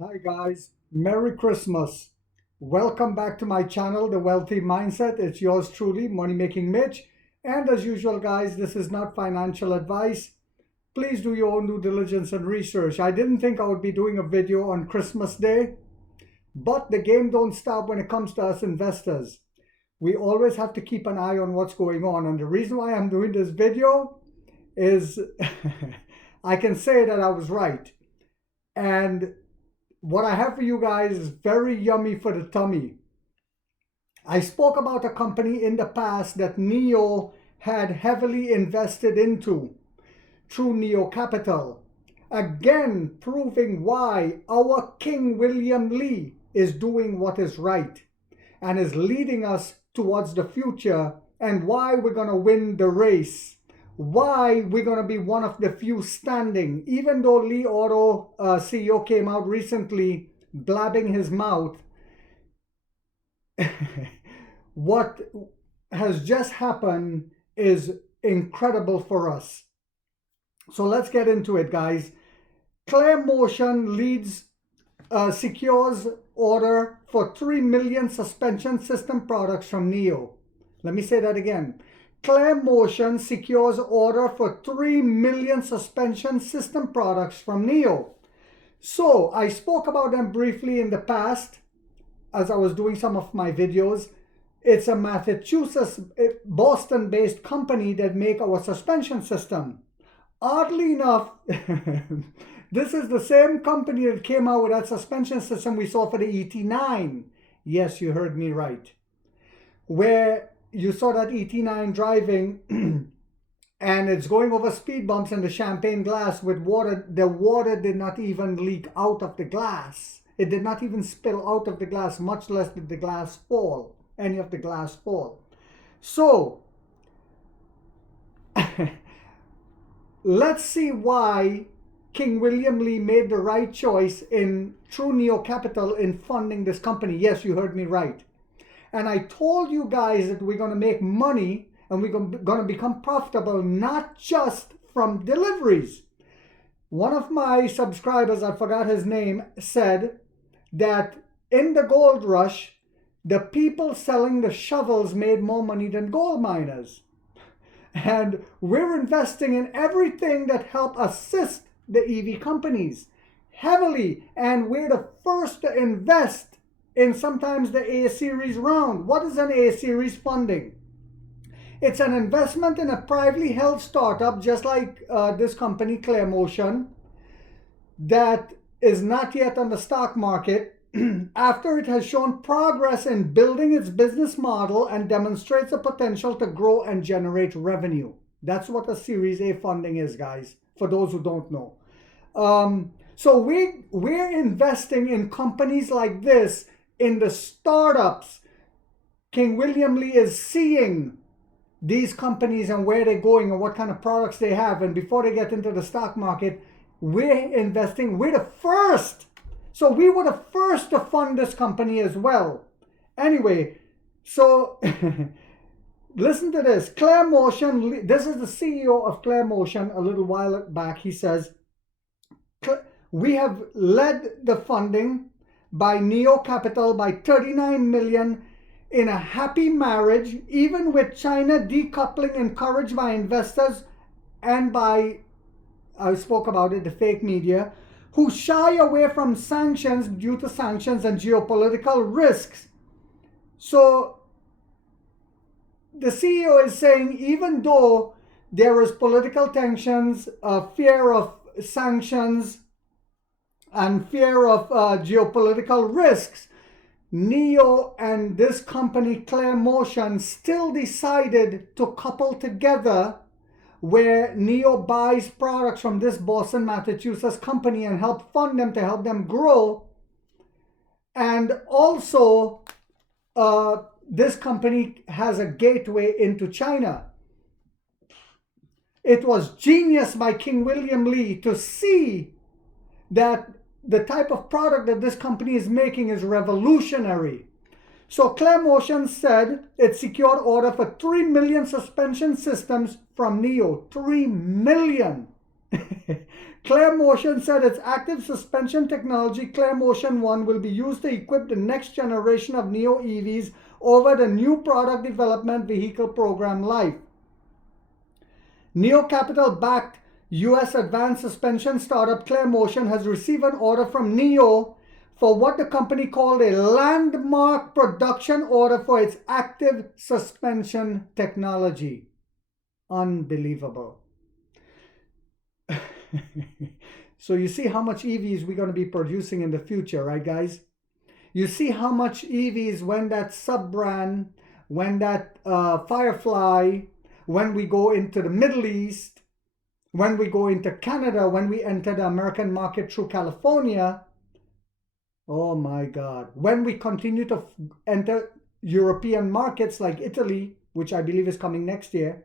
Hi guys, Merry Christmas. Welcome back to my channel, The Wealthy Mindset. It's yours truly, Money Making Mitch. And as usual guys, this is not financial advice. Please do your own due diligence and research. I didn't think I would be doing a video on Christmas Day, but the game don't stop when it comes to us investors. We always have to keep an eye on what's going on. And the reason why I'm doing this video is I can say that I was right. And what I have for you guys is very yummy for the tummy. I spoke about a company in the past that Nio had heavily invested into through Nio Capital. Again, proving why our King William Lee is doing what is right and is leading us towards the future, and why we're going to win the race. Why we're going to be one of the few standing, even though Lee Auto CEO came out recently blabbing his mouth. What has just happened is incredible for us. So let's get into it, guys. Clear Motion leads secures order for 3 million suspension system products from Nio. Let me say that again. Clear Motion secures order for 3 million suspension system products from Nio. So I spoke about them briefly in the past as I was doing some of my videos. It's a Massachusetts, Boston-based company that make our suspension system. Oddly enough, this is the same company that came out with that suspension system we saw for the ET9. Yes, you heard me right. Where you saw that ET9 driving and it's going over speed bumps in the champagne glass with water. The water did not even leak out of the glass. It did not even spill out of the glass, much less did the glass fall, any of the glass fall. So, let's see why King William Lee made the right choice in through Nio Capital in funding this company. Yes, you heard me right. And I told you guys that we're going to make money and we're going to become profitable, not just from deliveries. One of my subscribers, I forgot his name, said that in the gold rush, the people selling the shovels made more money than gold miners. And we're investing in everything that help assist the EV companies heavily. And we're the first to invest in sometimes the A-series round. What is an A-series funding? It's an investment in a privately held startup, just like this company, Clear Motion, that is not yet on the stock market after it has shown progress in building its business model and demonstrates the potential to grow and generate revenue. That's what a Series A funding is, guys, for those who don't know. So we're investing in companies like this, in the startups. King William Lee is seeing these companies and where they're going and what kind of products they have. And before they get into the stock market, we're investing. We're the first. So we were the first to fund this company as well. Anyway, so listen to this. Clear Motion, this is the CEO of Clear Motion a little while back. He says, we have led the funding by Nio Capital by 39 million in a happy marriage, even with China decoupling encouraged by investors and by, I spoke about it, the fake media, who shy away from sanctions due to sanctions and geopolitical risks. So the CEO is saying, even though there is political tensions, fear of sanctions, and fear of geopolitical risks, Nio and this company Clear Motion still decided to couple together, where Nio buys products from this Boston, Massachusetts company and help fund them to help them grow. And also, this company has a gateway into China. It was genius by King William Lee to see that the type of product that this company is making is revolutionary. So Clear Motion said it secured order for 3 million suspension systems from Nio. 3 million. ClearMotion said its active suspension technology, ClearMotion 1, will be used to equip the next generation of Nio EVs over the new product development vehicle program life. Nio Capital-backed U.S. advanced suspension startup ClearMotion has received an order from Nio for what the company called a landmark production order for its active suspension technology. Unbelievable. So you see how much EVs we're going to be producing in the future, right, guys? You see how much EVs when that sub-brand, when that Firefly, when we go into the Middle East, when we go into Canada, when we enter the American market through California. Oh my God. When we continue to enter European markets like Italy, which I believe is coming next year,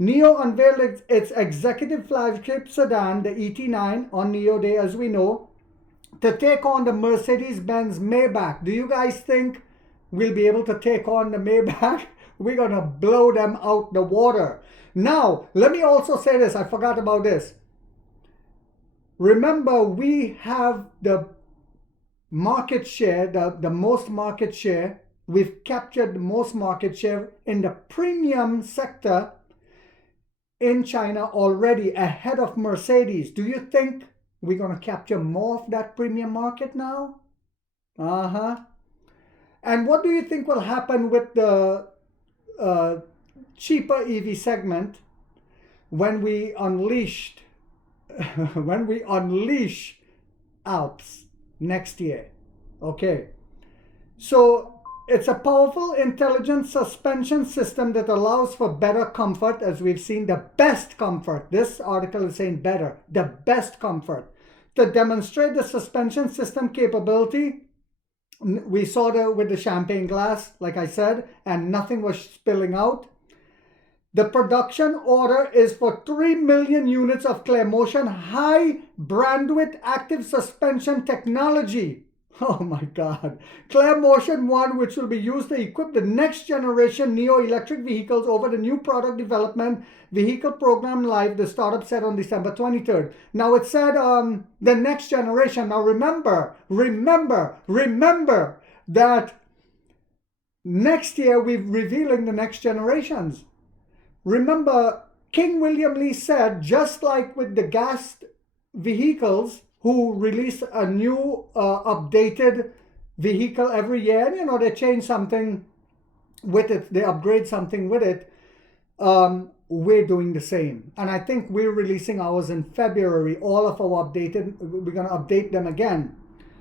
Nio unveiled its executive flagship sedan, the ET9, on Nio Day, as we know, to take on the Mercedes-Benz Maybach. Do you guys think we'll be able to take on the Maybach? We're going to blow them out the water. Now, let me also say this. I forgot about this. Remember, we have the market share, the most market share. We've captured the most market share in the premium sector in China already, ahead of Mercedes. Do you think we're going to capture more of that premium market now? And what do you think will happen with the cheaper EV segment when we unleash Alps next year? Okay, so it's a powerful, intelligent suspension system that allows for better comfort, as we've seen, the best comfort. This article is saying better, the best comfort. To demonstrate the suspension system capability, we saw with the champagne glass, like I said, and nothing was spilling out. The production order is for 3 million units of ClearMotion high bandwidth active suspension technology. Oh my God. ClearMotion 1, which will be used to equip the next generation Nio electric vehicles over the new product development vehicle program live, the startup said on December 23rd. Now it said the next generation. Now remember that next year we're revealing the next generations. Remember, King William Lee said, just like with the gas vehicles, who release a new updated vehicle every year, and they change something with it, they upgrade something with it, we're doing the same. And I think we're releasing ours in February. All of our updated, we're going to update them again.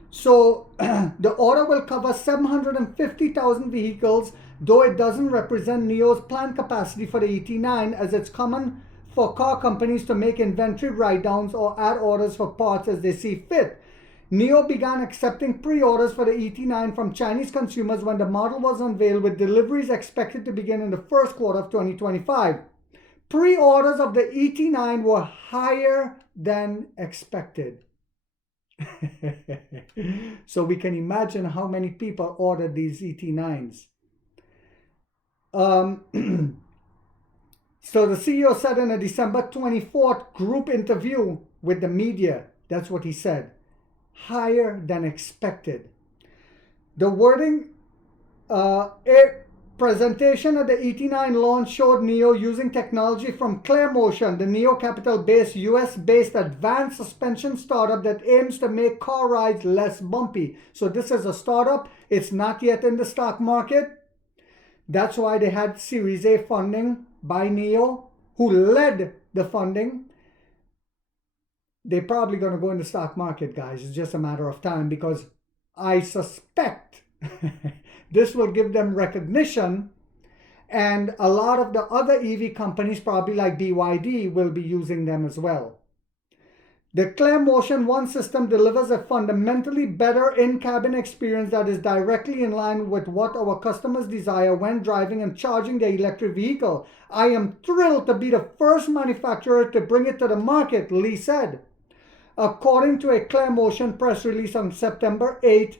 So the order will cover 750,000 vehicles, though it doesn't represent Nio's planned capacity for the ET9, as it's common for car companies to make inventory write-downs or add orders for parts as they see fit. Nio began accepting pre-orders for the ET9 from Chinese consumers when the model was unveiled, with deliveries expected to begin in the first quarter of 2025. Pre-orders of the ET9 were higher than expected. So we can imagine how many people ordered these ET9s. So the CEO said in a December 24th group interview with the media, that's what he said, higher than expected. The wording, a presentation at the ET9 launch showed Nio using technology from ClearMotion, the Nio Capital-based US-based advanced suspension startup that aims to make car rides less bumpy. So this is a startup. It's not yet in the stock market. That's why they had Series A funding by Nio, who led the funding. They're probably going to go in the stock market, guys. It's just a matter of time, because I suspect this will give them recognition, and a lot of the other EV companies, probably like BYD, will be using them as well. The ClearMotion 1 system delivers a fundamentally better in-cabin experience that is directly in line with what our customers desire when driving and charging their electric vehicle. I am thrilled to be the first manufacturer to bring it to the market, Lee said. According to a ClearMotion press release on September 8,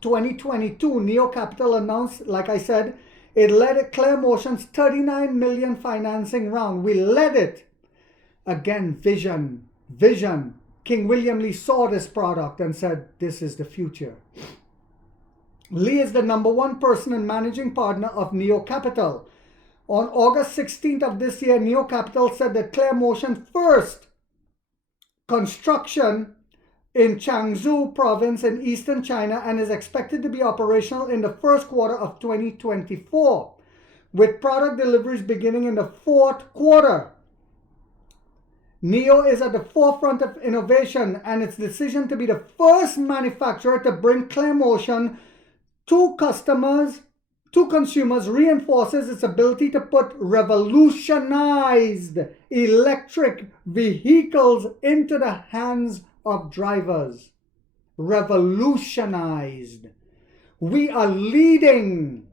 2022, Nio Capital announced, like I said, it led ClearMotion's $39 million financing round. We led it. Again, vision, vision. King William Lee saw this product and said, this is the future. Lee is the #1 person and managing partner of Nio Capital. On August 16th of this year, Nio Capital said that ClearMotion first construction in Jiangsu province in eastern China and is expected to be operational in the first quarter of 2024, with product deliveries beginning in the fourth quarter. Nio is at the forefront of innovation, and its decision to be the first manufacturer to bring ClearMotion to consumers reinforces its ability to put revolutionized electric vehicles into the hands of drivers. Revolutionized. We are leading.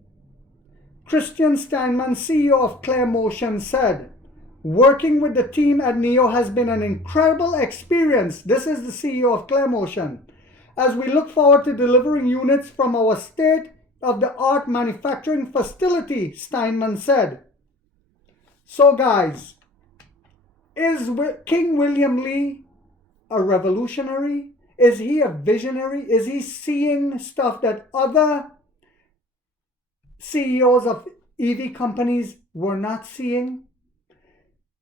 Christian Steinman, CEO of ClearMotion, said, working with the team at Nio has been an incredible experience. This is the CEO of ClearMotion. As we look forward to delivering units from our state-of-the-art manufacturing facility, Steinman said. So guys, is King William Lee a revolutionary? Is he a visionary? Is he seeing stuff that other CEOs of EV companies were not seeing?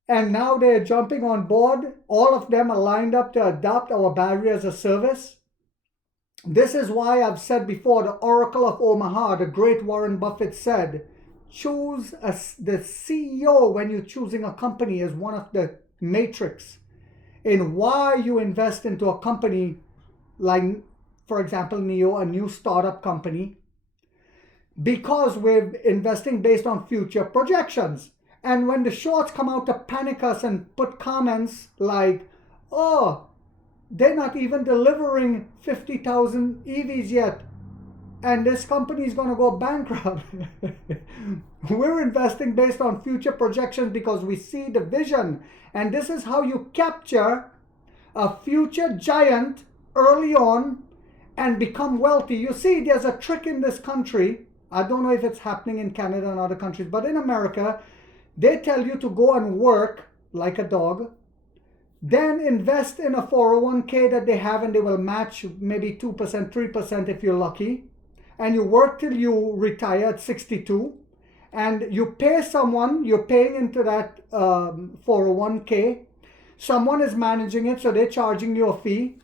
And now they're jumping on board. All of them are lined up to adopt our battery as a service. This is why I've said before, the Oracle of Omaha, the great Warren Buffett said, choose the CEO when you're choosing a company as one of the matrix in why you invest into a company like, for example, Nio, a new startup company, because we're investing based on future projections. And when the shorts come out to panic us and put comments like, oh, they're not even delivering 50,000 EVs yet, and this company is going to go bankrupt. We're investing based on future projections because we see the vision. And this is how you capture a future giant early on and become wealthy. You see, there's a trick in this country. I don't know if it's happening in Canada and other countries, but in America, they tell you to go and work like a dog, then invest in a 401k that they have, and they will match maybe 2%, 3% if you're lucky. And you work till you retire at 62. And you pay someone, you're paying into that 401k. Someone is managing it, so they're charging you a fee.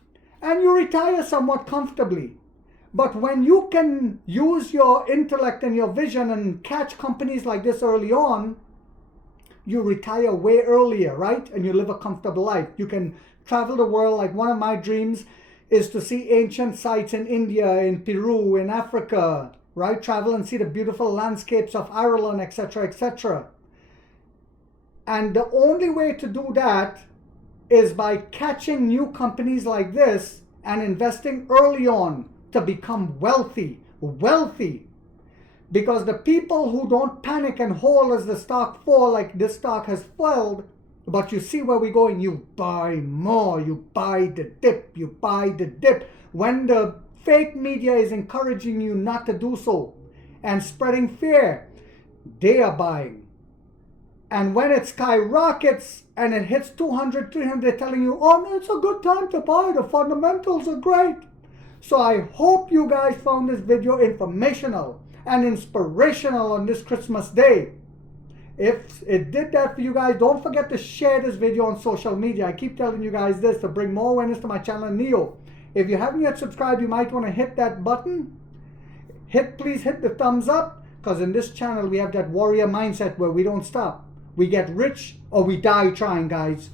And you retire somewhat comfortably. But when you can use your intellect and your vision and catch companies like this early on, you retire way earlier, right? And you live a comfortable life. You can travel the world. Like one of my dreams is to see ancient sites in India, in Peru, in Africa, right? Travel and see the beautiful landscapes of Ireland, etc., etc. And the only way to do that is by catching new companies like this and investing early on to become wealthy. Because the people who don't panic and hold as the stock fall, like this stock has failed, but you see where we're going, you buy more, you buy the dip, you buy the dip. When the fake media is encouraging you not to do so and spreading fear, they are buying. And when it skyrockets and it hits 200, 300, they're telling you, oh, it's a good time to buy, the fundamentals are great. So I hope you guys found this video informational and inspirational on this Christmas day. If it did that for you guys, don't forget to share this video on social media. I keep telling you guys this to bring more awareness to my channel, Nio. If you haven't yet subscribed, you might want to hit that button. Please hit the thumbs up, because in this channel we have that warrior mindset where we don't stop. We get rich or we die trying, guys.